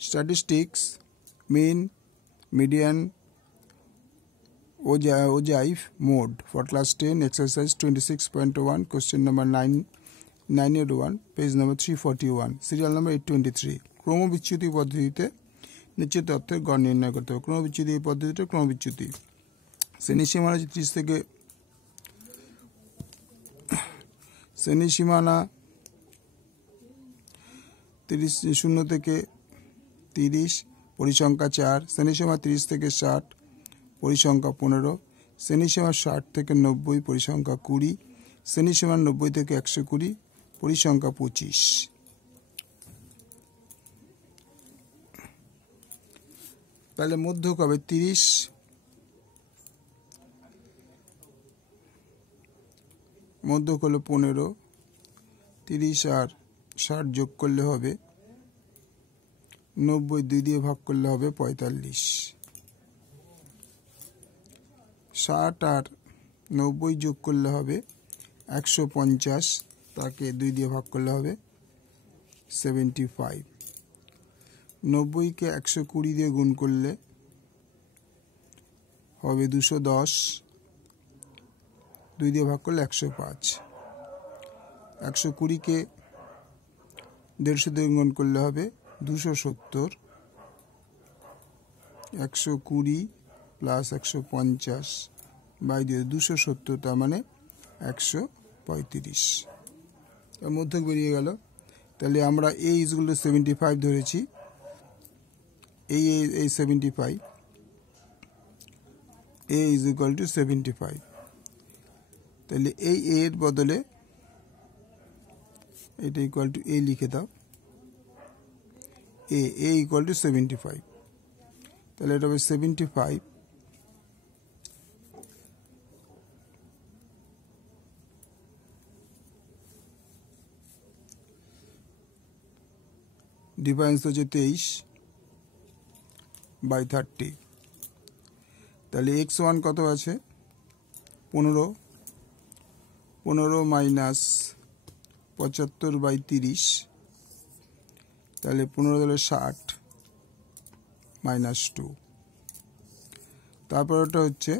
Statistics, mean, median, ogive mode for class 10 exercise 26.1 question number 981 page number 341 serial number 823 ক্রমবিচ্যুতি পদ্ধতিতে নিচের তথ্যের গড় নির্ণয় করতে হবে। ক্রমবিচ্যুতি এই পদ্ধতিটা ক্রমবিচ্যুতি শ্রেণী সীমানা 30 থেকে শ্রেণী সীমানা 0 থেকে 30 পরিসংখ্যা 4 শ্রেণী সীমা 30 থেকে 60 পরিসংখ্যা 15 শ্রেণী সীমা 60 থেকে 90 পরিসংখ্যা 20 শ্রেণী সীমা 90 থেকে 120 পরিসংখ্যা 25 তাহলে মধ্যক হবে 30 মধ্যক হলো 15 30 আর 60 যোগ করলে হবে 90 2 দিয়ে ভাগ করলে হবে 45 60 আর 90 যোগ করলে হবে 150 তাকে 2 দিয়ে ভাগ করলে হবে 75 90 কে 120 দিয়ে গুণ করলে হবে 210 2 দিয়ে ভাগ করলে 105 120 কে 150 দিয়ে গুণ করলে হবে 270 120 প্লাস 150 বাই 270 তার মানে 135 এর মধ্যক বেরিয়ে গেল। তাহলে আমরা a = 75 ধরেছি এই 75 a = 75 তাহলে এই a এর বদলে এটা ইকুয়াল টু a লিখে দাও a = 75 তাহলে এটা হবে 75 ডিফারেন্স হচ্ছে 23 বাই 30 তাহলে x1 কত আছে 15 মাইনাস 75 বাই 30 তাহলে 15 হলে 60 মাইনাস 2 তারপর ওটা হচ্ছে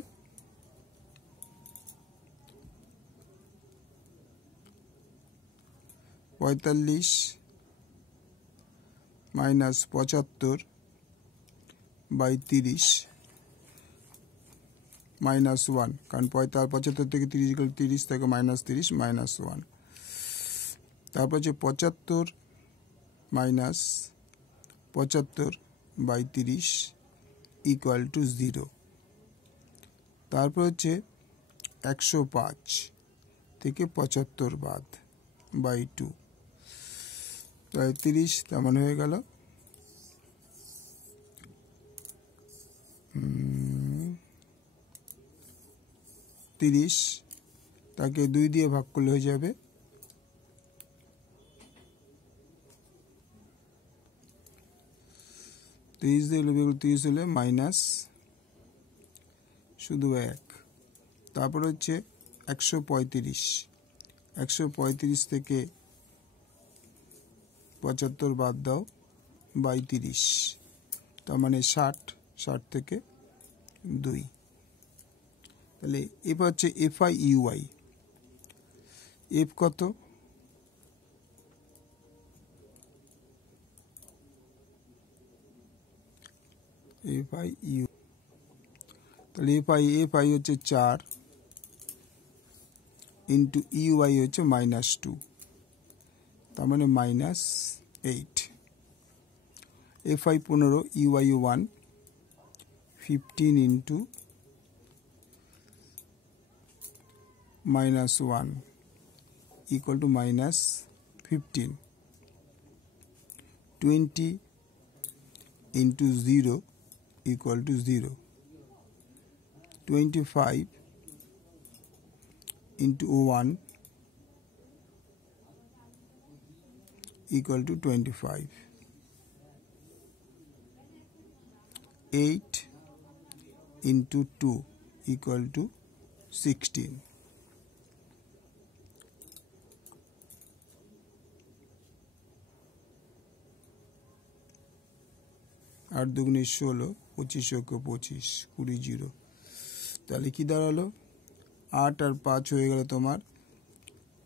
পঁয়তাল্লিশ মাইনাস 75 বাই 30 মাইনাস 1 কারণ 75 থেকে 30 গেলে 30 থেকে মাইনাস 30 মাইনাস 1 তারপর হচ্ছে 75 মাইনাস 75 বাই 30 ইকুয়াল টু 0 তারপর হচ্ছে 105 থেকে 75 বাদ বাই 2 তাই 30 তার মানে হয়ে গেল 30 তাকে 2 দিয়ে ভাগ করলে হয়ে যাবে 30 দিয়ে 30 হলে মাইনাস শুধু 1 তারপর হচ্ছে 135 থেকে 75 বাদ দাও বাই 30 তার মানে 60 থেকে 2 তাহলে এবার হচ্ছে FIUI f কত FIU তাহলে FI হচ্ছে 4 ইন্টু UI হচ্ছে -2 তার মানে -8 FI 15 UI 1 15 into -1 equal to -15 20 into 0 equal to 0 25 into 1 equal to 25 8 into 2 equal to 16 . 8 দুগুণে 16, 25 × 25, 20 0। তাহলে কি দাঁড়ালো? 8 আর 5 হয়ে গেল তোমার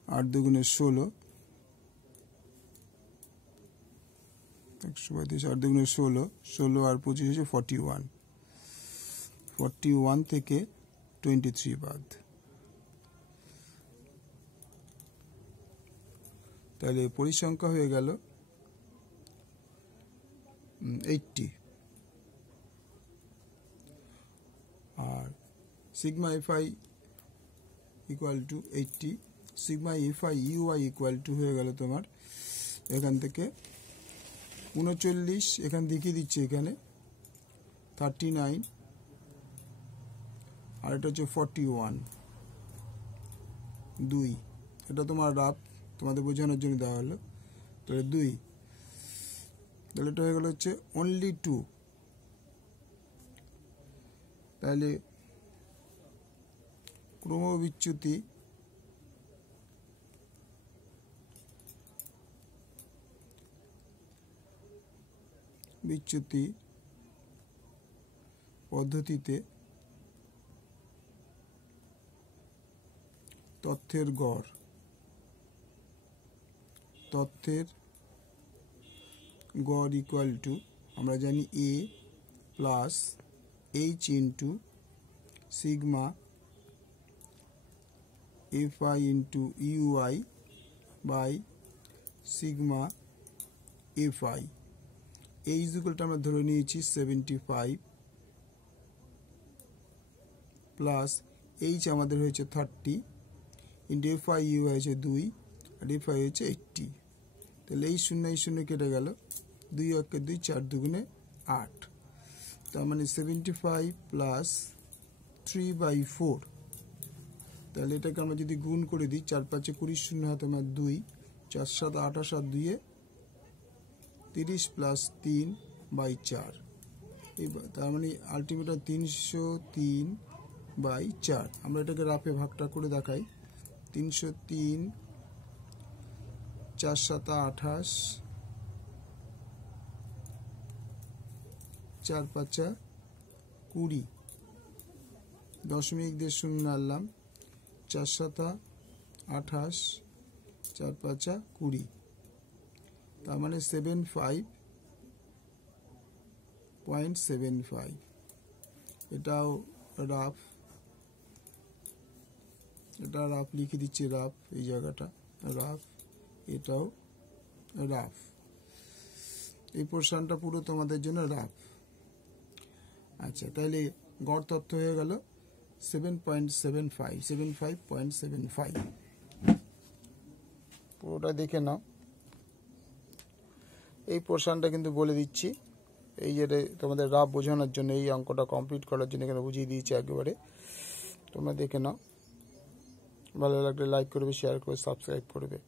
8 দুগুণে 16, 132, 8 দুগুণে 16, 16 আর 25 হচ্ছে 41, 41 থেকে 23 বাদ। তাহলে পরিসংখ্যা হয়ে গেল 80। আর sigma fi equal to 80, sigma fi ui equal to হয়ে গেল তোমার এখান থেকে 39, এখান দেখিয়ে দিচ্ছে এখানে 39, আর এটা হচ্ছে 41, 2। এটা তোমার রাফ তোমাদের বোঝানোর জন্য দেওয়া হলো। তাহলে 2, তাহলে এটা হয়ে গেল হচ্ছে অনলি 2। তাহলে ক্রমবিচ্যুতি পদ্ধতিতে তথ্যের গড় ইকুয়াল টু আমরা জানি a plus h into sigma fi into ui by sigma fi। এই ইকুয়ালটা আমরা ধরে নিয়েছি 75 প্লাস h আমাদের হয়েছে 30 ইন্টু fi ui হয়েছে 2 আর fi হয়েছে 80। তাহলে এই 0 কেটে গেল, 2 অক্ষে 2, 4 দুগুণে 8। তার মানে 75 প্লাস 3/4। তাহলে এটাকে আমরা যদি গুণ করে দিই, 4 5 20, 0 হাতে আমার 2, 4 7 28 আর 2 30 প্লাস 3/4। তার মানে আলটিমেট 303/4। আমরা এটাকে রাফে ভাগটা করে দেখাই, 303, 4 7 28, 4 5 20, দশমিক দিয়ে 0 আনলাম, 4 7 28, 4 5 20। তার মানে 75.75। এটাও রাফ, এটা রাফ লিখে দিচ্ছি, রাফ এই জায়গাটা রাফ, এটাও রাফ। এই পোর্শনটা পুরো তোমাদের জন্য রাফ। আচ্ছা, তাহলে গড় তথ্য হয়ে গেল 75.75। পুরোটা দেখে নাও। এই পোর্শনটা কিন্তু বলে দিচ্ছি, এই যে তোমাদের রাফ বোঝানোর জন্য, এই অঙ্কটা কমপ্লিট করার জন্য এখানে বুঝিয়ে দিয়েছি একেবারে। তোমরা দেখে নাও, ভালো লাগলে লাইক করবে, শেয়ার করবে, সাবস্ক্রাইব করবে।